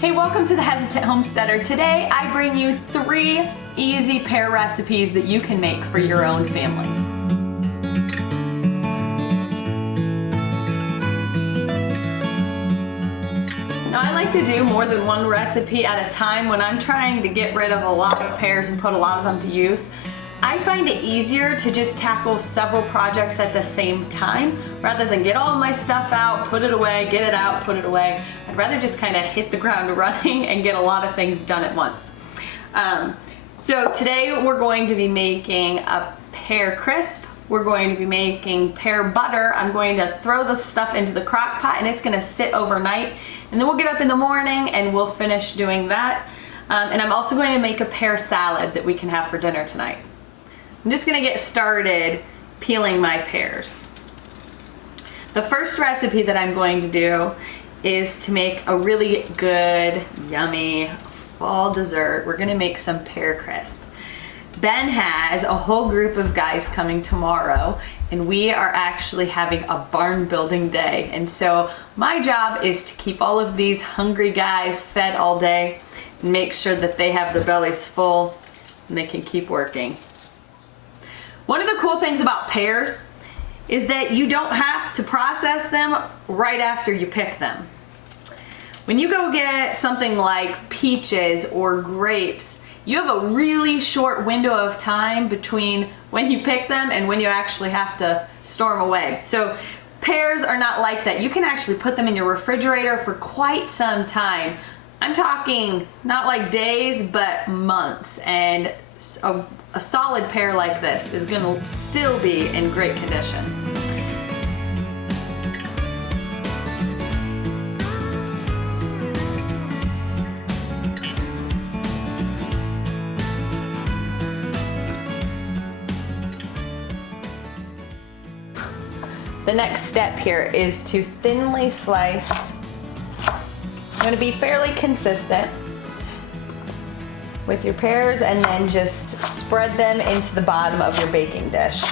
Hey, welcome to the Hesitant Homesteader. Today I bring you 3 easy pear recipes that you can make for your own family. Now I like to do more than one recipe at a time when I'm trying to get rid of a lot of pears and put a lot of them to use. I find it easier to just tackle several projects at the same time rather than get all my stuff out, put it away, get it out, put it away. I'd rather just kind of hit the ground running and get a lot of things done at once. So today we're going to be making a pear crisp. We're going to be making pear butter. I'm going to throw the stuff into the crock pot and it's going to sit overnight. And then we'll get up in the morning and we'll finish doing that. And I'm also going to make a pear salad that we can have for dinner tonight. I'm just gonna get started peeling my pears. The first recipe that I'm going to do is to make a really good, yummy fall dessert. We're gonna make some pear crisp. Ben has a whole group of guys coming tomorrow and we are actually having a barn building day. And so my job is to keep all of these hungry guys fed all day and make sure that they have their bellies full and they can keep working. One of the cool things about pears is that you don't have to process them right after you pick them. When you go get something like peaches or grapes, you have a really short window of time between when you pick them and when you actually have to store them away. So pears are not like that. You can actually put them in your refrigerator for quite some time. I'm talking not like days, but months. And a solid pear like this is going to still be in great condition. The next step here is to thinly slice. I'm going to be fairly consistent with your pears and then just spread them into the bottom of your baking dish.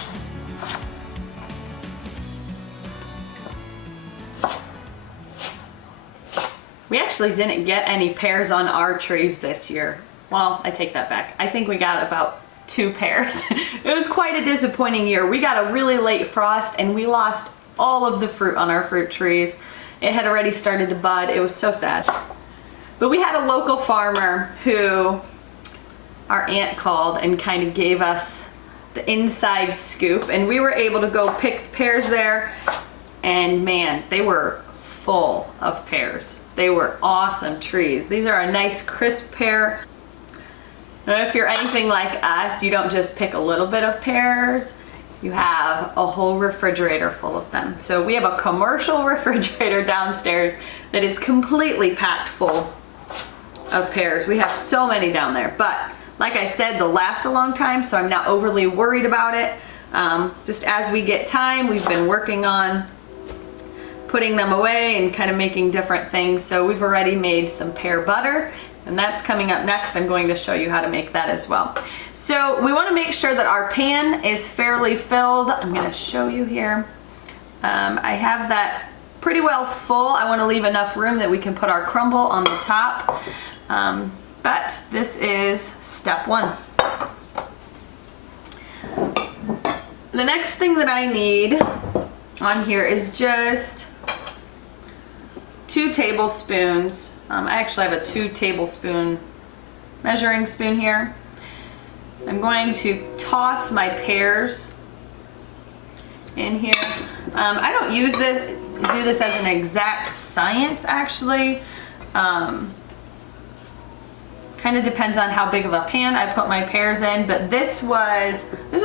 We actually didn't get any pears on our trees this year. Well, I take that back. I think we got about 2 pears. It was quite a disappointing year. We got a really late frost and we lost all of the fruit on our fruit trees. It had already started to bud. It was so sad. But we had a local farmer who our aunt called and kind of gave us the inside scoop, and we were able to go pick pears there, and man, they were full of pears. They were awesome trees. These are a nice crisp pear. Now, if you're anything like us, you don't just pick a little bit of pears, you have a whole refrigerator full of them. So we have a commercial refrigerator downstairs that is completely packed full of pears. We have so many down there, but like I said, they'll last a long time, so I'm not overly worried about it. Just as we get time, we've been working on putting them away and kind of making different things. So we've already made some pear butter, and that's coming up next. I'm going to show you how to make that as well. So we want to make sure that our pan is fairly filled. I'm going to show you here. I have that pretty well full. I want to leave enough room that we can put our crumble on the top. But this is step 1. The next thing that I need on here is just 2 tablespoons. I actually have a 2 tablespoon measuring spoon here. I'm going to toss my pears in here. I don't do this as an exact science actually. Kind of depends on how big of a pan I put my pears in, but this was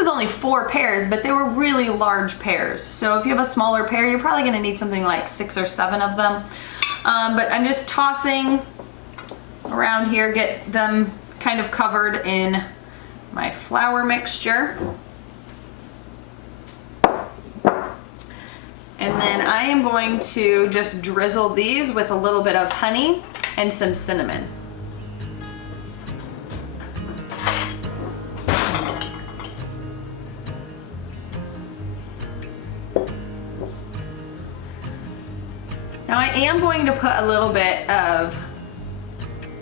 only 4 pears, but they were really large pears. So if you have a smaller pear, you're probably going to need something like 6 or 7 of them. But I'm just tossing around here, get them kind of covered in my flour mixture. And then I am going to just drizzle these with a little bit of honey and some cinnamon. Now I am going to put a little bit of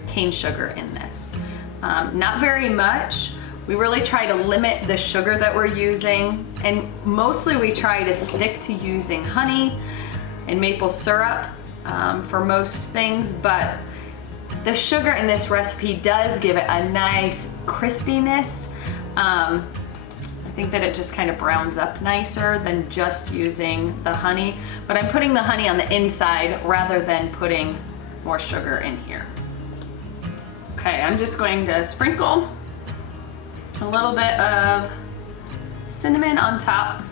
cane sugar in this. Not very much. We really try to limit the sugar that we're using, and mostly we try to stick to using honey and maple syrup for most things, but the sugar in this recipe does give it a nice crispiness. I think that it just kind of browns up nicer than just using the honey, but I'm putting the honey on the inside rather than putting more sugar in here. Okay, I'm just going to sprinkle a little bit of cinnamon on top.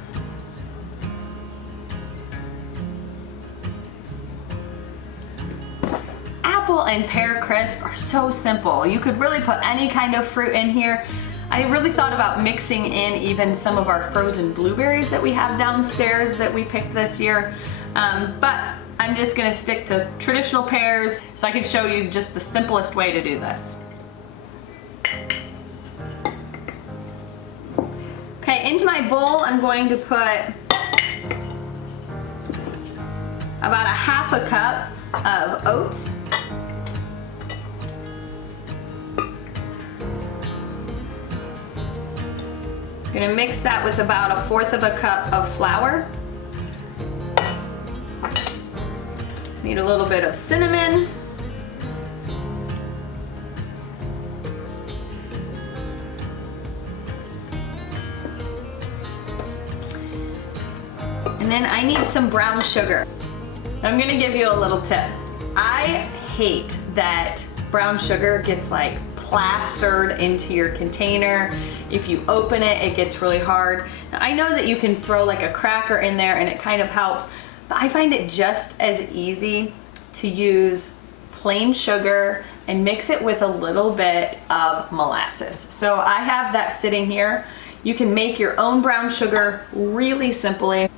Apple and pear crisp are so simple. You could really put any kind of fruit in here. I really thought about mixing in even some of our frozen blueberries that we have downstairs that we picked this year, but I'm just gonna stick to traditional pears so I can show you just the simplest way to do this. Okay, into my bowl I'm going to put about a half a cup of oats. I'm gonna mix that with about 1/4 of a cup of flour. Need a little bit of cinnamon. And then I need some brown sugar. I'm gonna give you a little tip. I hate that brown sugar gets like plastered into your container. If you open it, it gets really hard. Now, I know that you can throw like a cracker in there and it kind of helps, but I find it just as easy to use plain sugar and mix it with a little bit of molasses. So I have that sitting here. You can make your own brown sugar really simply.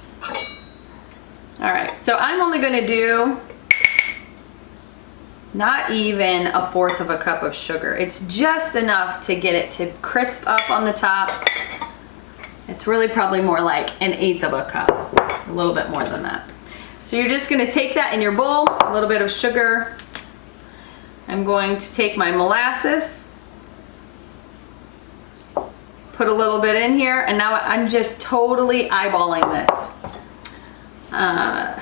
All right, so I'm only gonna do not even 1/4 of a cup of sugar. It's just enough to get it to crisp up on the top. It's really probably more like 1/8 of a cup, a little bit more than that. So you're just gonna take that in your bowl, a little bit of sugar. I'm going to take my molasses, put a little bit in here, and now I'm just totally eyeballing this. I'm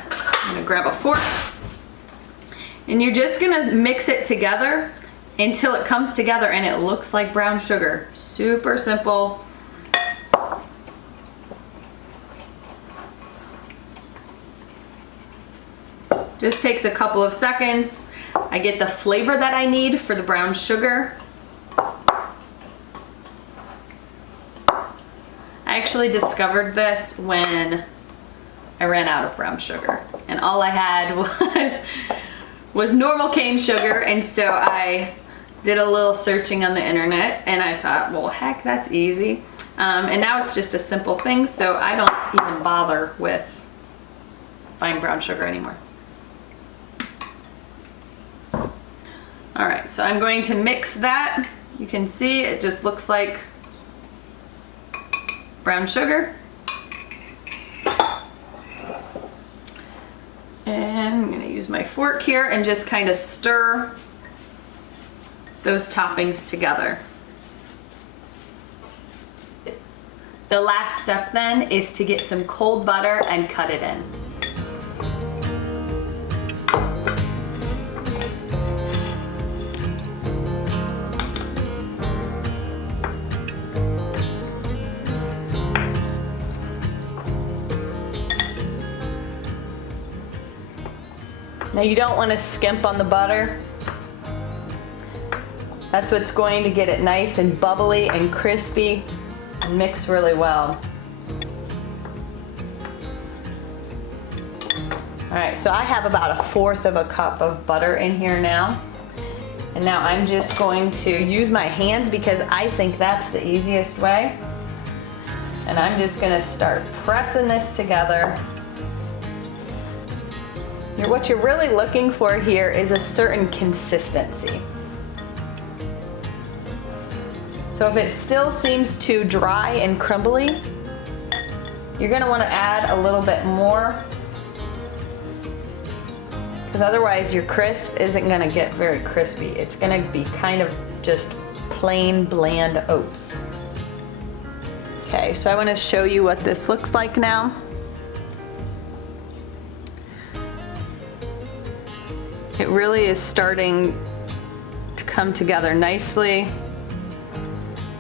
gonna grab a fork, and you're just gonna mix it together until it comes together and it looks like brown sugar. Super simple. Just takes a couple of seconds. I get the flavor that I need for the brown sugar. I actually discovered this when I ran out of brown sugar, and all I had was normal cane sugar, and so I did a little searching on the internet and I thought, well, heck, that's easy. And now it's just a simple thing, so I don't even bother with buying brown sugar anymore. All right, so I'm going to mix that. You can see it just looks like brown sugar. And I'm gonna use my fork here and just kind of stir those toppings together. The last step then is to get some cold butter and cut it in. Now you don't want to skimp on the butter. That's what's going to get it nice and bubbly and crispy and mix really well. All right, so I have about 1/4 of a cup of butter in here now. And now I'm just going to use my hands because I think that's the easiest way. And I'm just gonna start pressing this together. What you're really looking for here is a certain consistency. So if it still seems too dry and crumbly, you're gonna wanna add a little bit more. because otherwise your crisp isn't gonna get very crispy. It's gonna be kind of just plain bland oats. Okay, so I want to show you what this looks like now. It really is starting to come together nicely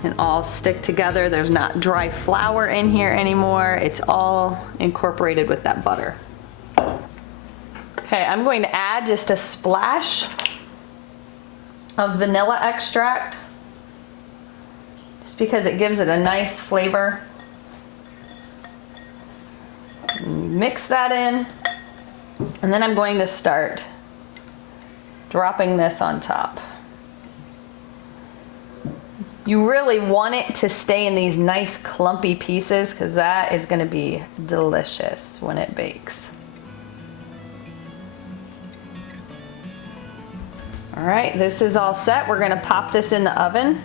and all stick together. There's not dry flour in here anymore. It's all incorporated with that butter. Okay, I'm going to add just a splash of vanilla extract, just because it gives it a nice flavor. Mix that in, and then I'm going to start dropping this on top. You really want it to stay in these nice clumpy pieces, because that is going to be delicious when it bakes. All right, this is all set. We're going to pop this in the oven.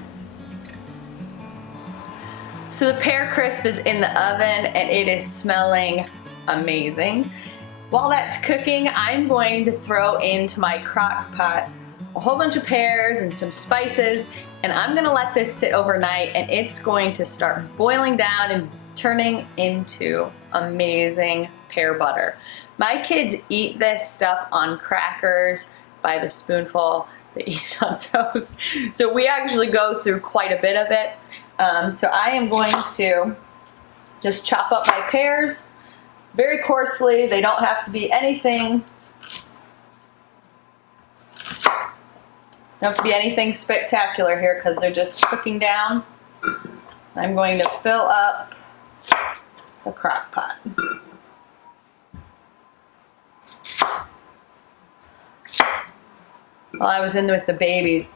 So the pear crisp is in the oven and it is smelling amazing. While that's cooking, I'm going to throw into my crock pot a whole bunch of pears and some spices, and I'm gonna let this sit overnight, and it's going to start boiling down and turning into amazing pear butter. My kids eat this stuff on crackers by the spoonful. They eat it on toast. So we actually go through quite a bit of it. So I am going to just chop up my pears very coarsely. They don't have to be anything, spectacular here, because they're just cooking down. I'm going to fill up the crock pot. While I was in with the baby,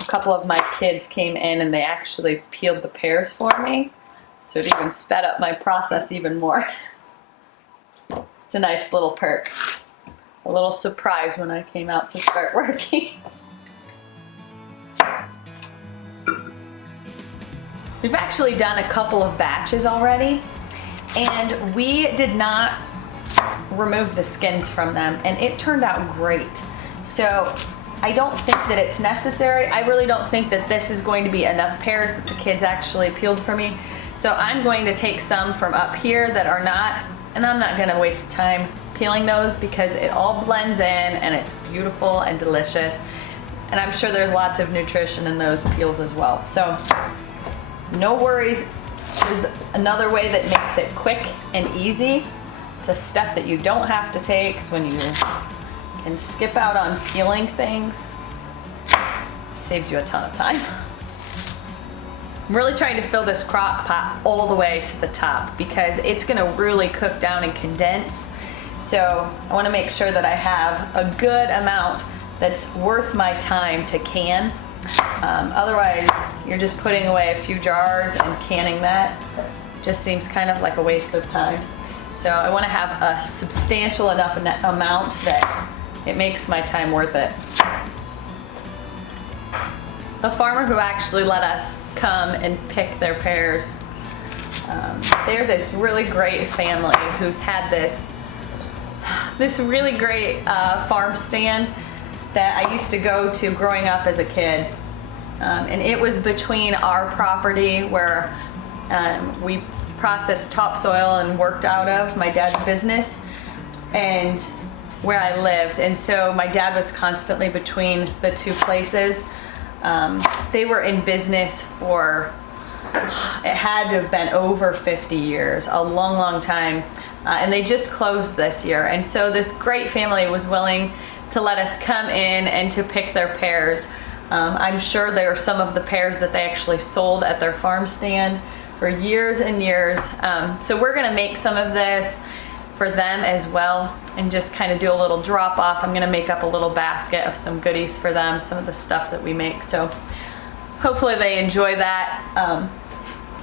a couple of my kids came in and they actually peeled the pears for me, so it even sped up my process even more. It's a nice little perk. A little surprise when I came out to start working. We've actually done a couple of batches already, and we did not remove the skins from them, and it turned out great. So I don't think that it's necessary. I really don't think that this is going to be enough pears that the kids actually peeled for me. So I'm going to take some from up here that are not, and I'm not gonna waste time peeling those, because it all blends in and it's beautiful and delicious. And I'm sure there's lots of nutrition in those peels as well. So no worries. This is another way that makes it quick and easy. It's a step that you don't have to take, when you can skip out on peeling things. Saves you a ton of time. I'm really trying to fill this crock pot all the way to the top, because it's gonna really cook down and condense. So I wanna make sure that I have a good amount that's worth my time to can. Otherwise, you're just putting away a few jars and canning that. Just seems kind of like a waste of time. So I wanna have a substantial enough amount that it makes my time worth it. The farmer who actually let us come and pick their pears, they're this really great family who's had this really great farm stand that I used to go to growing up as a kid. And it was between our property where we processed topsoil and worked out of my dad's business, and where I lived. And so my dad was constantly between the two places. They were in business for, it had to have been over 50 years, a long, long time. And they just closed this year. And so this great family was willing to let us come in and to pick their pears. I'm sure there are some of the pears that they actually sold at their farm stand for years and years. So we're gonna make some of this for them as well, and just kind of do a little drop off. I'm gonna make up a little basket of some goodies for them, some of the stuff that we make. So hopefully they enjoy that.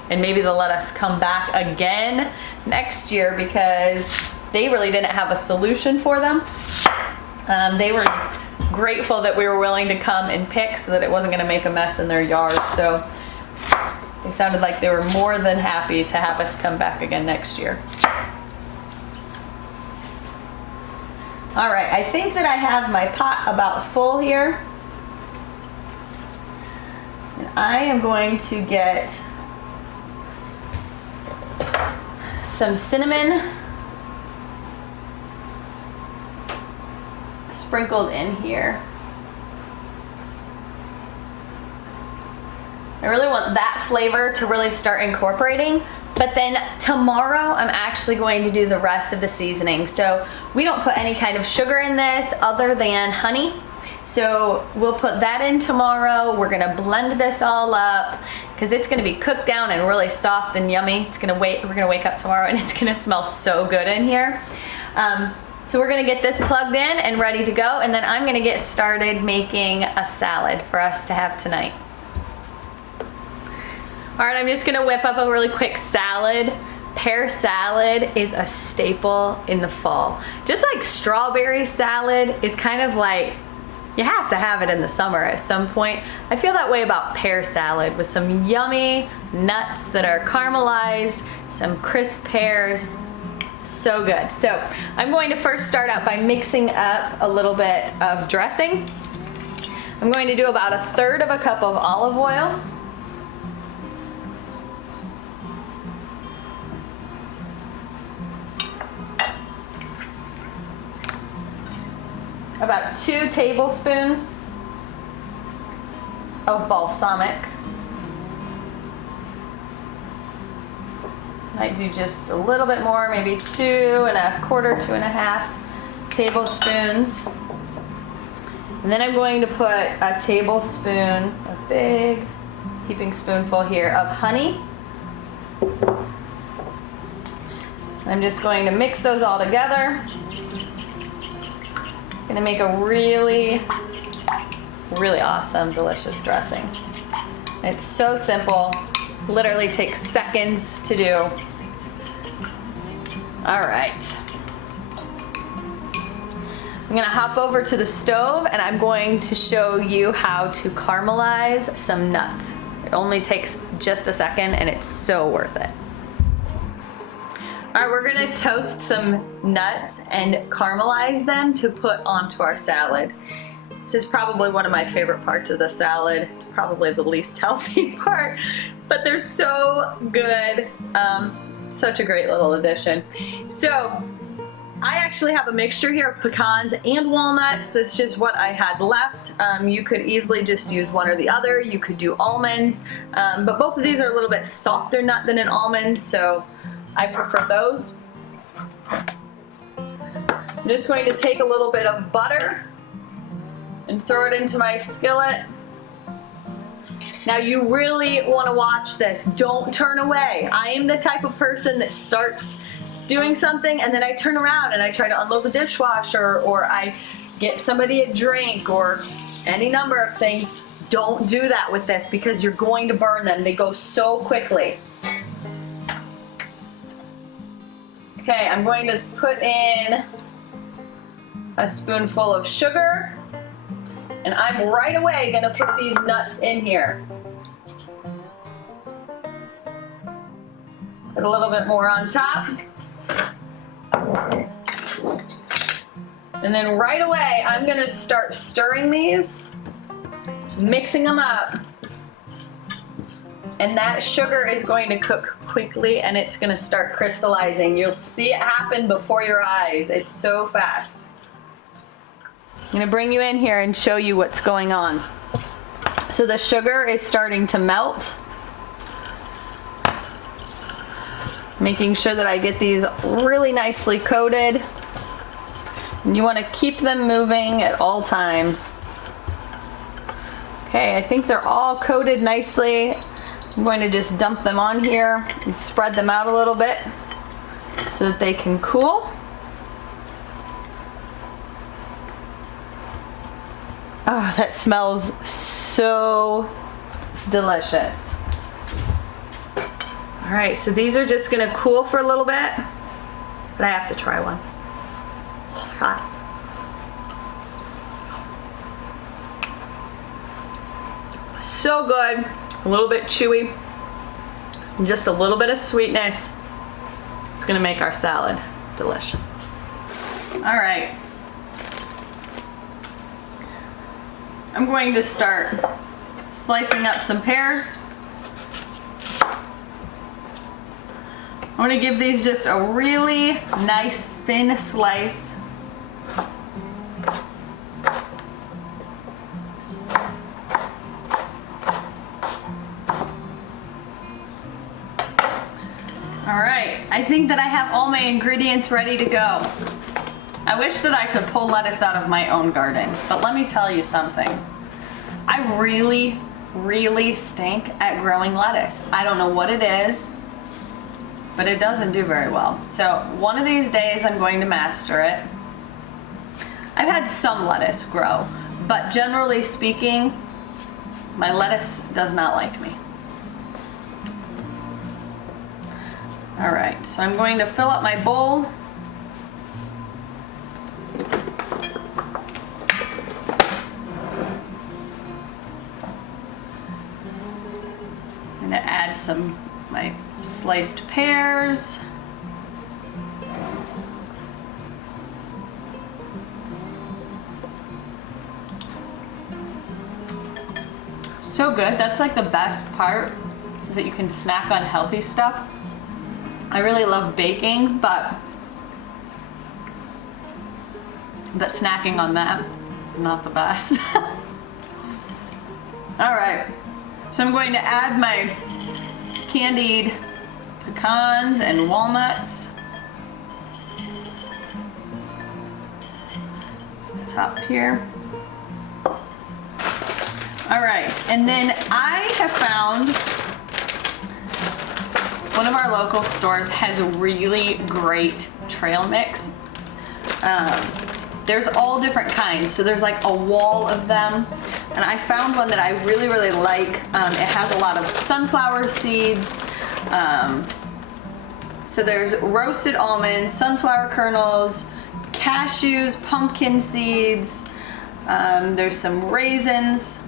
And maybe they'll let us come back again next year, because they really didn't have a solution for them. They were grateful that we were willing to come and pick, so that it wasn't gonna make a mess in their yard. So they sounded like they were more than happy to have us come back again next year. All right, I think that I have my pot about full here. And I am going to get some cinnamon sprinkled in here. I really want that flavor to really start incorporating, but then tomorrow I'm actually going to do the rest of the seasoning. So we don't put any kind of sugar in this other than honey. So we'll put that in tomorrow. We're gonna blend this all up because it's gonna be cooked down and really soft and yummy. We're gonna wake up tomorrow and it's gonna smell so good in here. So we're gonna get this plugged in and ready to go, and then I'm gonna get started making a salad for us to have tonight. All right, I'm just gonna whip up a really quick salad. Pear salad is a staple in the fall. Just like strawberry salad is kind of like, you have to have it in the summer at some point. I feel that way about pear salad with some yummy nuts that are caramelized, some crisp pears. So good. So I'm going to first start out by mixing up a little bit of dressing. I'm going to do about 1/3 cup of olive oil. About 2 tablespoons of balsamic. Might do just a little bit more, maybe 2¼ to 2½ tablespoons. And then I'm going to put a tablespoon, a big heaping spoonful here of honey. I'm just going to mix those all together. Gonna make a really, really awesome, delicious dressing. It's so simple, literally takes seconds to do. All right. I'm gonna hop over to the stove and I'm going to show you how to caramelize some nuts. It only takes just a second and it's so worth it. All right, we're gonna toast some nuts and caramelize them to put onto our salad. This is probably one of my favorite parts of the salad. It's probably the least healthy part, but they're so good. Such a great little addition. So I actually have a mixture here of pecans and walnuts. That's just what I had left. You could easily just use one or the other. You could do almonds, but both of these are a little bit softer nut than an almond, so I prefer those. I'm just going to take a little bit of butter and throw it into my skillet. Now you really want to watch this. Don't turn away. I am the type of person that starts doing something and then I turn around and I try to unload the dishwasher, or I get somebody a drink, or any number of things. Don't do that with this because you're going to burn them. They go so quickly. Okay, I'm going to put in a spoonful of sugar, and I'm right away gonna put these nuts in here. Put a little bit more on top. And then right away, I'm gonna start stirring these, mixing them up. And that sugar is going to cook quickly and it's gonna start crystallizing. You'll see it happen before your eyes. It's so fast. I'm gonna bring you in here and show you what's going on. So the sugar is starting to melt. Making sure that I get these really nicely coated. And you wanna keep them moving at all times. Okay, I think they're all coated nicely. I'm going to just dump them on here and spread them out a little bit so that they can cool. Oh, that smells so delicious. All right, so these are just gonna cool for a little bit, but I have to try one. Oh, hot. So good. A little bit chewy, and just a little bit of sweetness. It's gonna make our salad delicious. All right, I'm going to start slicing up some pears. I'm going to give these just a really nice thin slice. Alright, I think that I have all my ingredients ready to go. I wish that I could pull lettuce out of my own garden, but let me tell you something. I really stink at growing lettuce. I don't know what it is, but it doesn't do very well. So one of these days I'm going to master it. I've had some lettuce grow, but generally speaking, my lettuce does not like me. All right, so I'm going to fill up my bowl. I'm gonna add some my sliced pears. So good. That's like the best part, is that you can snack on healthy stuff. I really love baking, but snacking on that, not the best. All right, so I'm going to add my candied pecans and walnuts to the top here. All right, and then I have found one of our local stores has a really great trail mix. There's all different kinds, so there's like a wall of them, and I found one that I really like. It has a lot of sunflower seeds. So there's roasted almonds, sunflower kernels, cashews, pumpkin seeds. There's some raisins.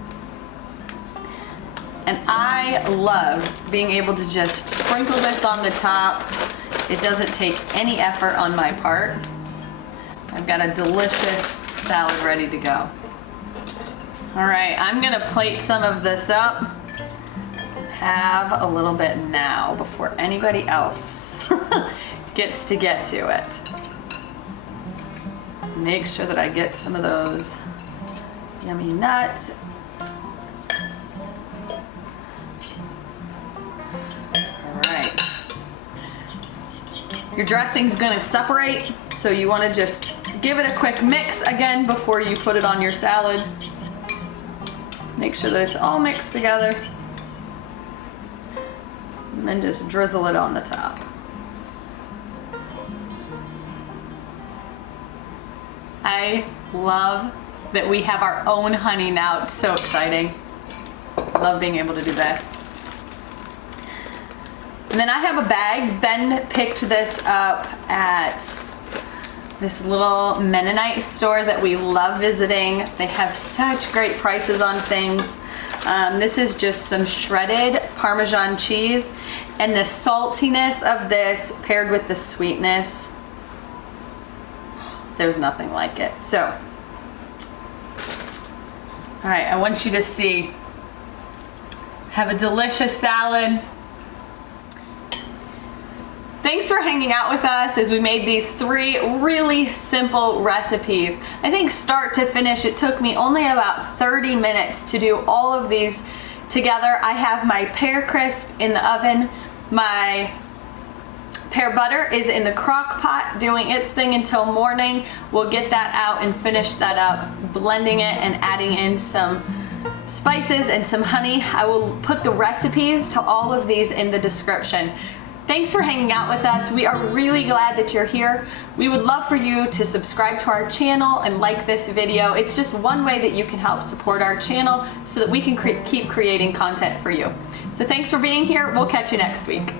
And I love being able to just sprinkle this on the top. It doesn't take any effort on my part. I've got a delicious salad ready to go. All right, I'm gonna plate some of this up. Have a little bit now before anybody else gets to get to it. Make sure that I get some of those yummy nuts. Your dressing's gonna separate, so you wanna just give it a quick mix again before you put it on your salad. Make sure that it's all mixed together. And then just drizzle it on the top. I love that we have our own honey now. It's so exciting. Love being able to do this. And then I have a bag. Ben picked this up at this little Mennonite store that we love visiting. They have such great prices on things. This is just some shredded Parmesan cheese, and the saltiness of this paired with the sweetness, there's nothing like it. So, all right, I want you to see. Have a delicious salad. Thanks for hanging out with us as we made these 3 really simple recipes. I think start to finish, it took me only about 30 minutes to do all of these together. I have my pear crisp in the oven. My pear butter is in the crock pot doing its thing until morning. We'll get that out and finish that up, blending it and adding in some spices and some honey. I will put the recipes to all of these in the description. Thanks for hanging out with us. We are really glad that you're here. We would love for you to subscribe to our channel and like this video. It's just one way that you can help support our channel so that we can keep creating content for you. So thanks for being here. We'll catch you next week.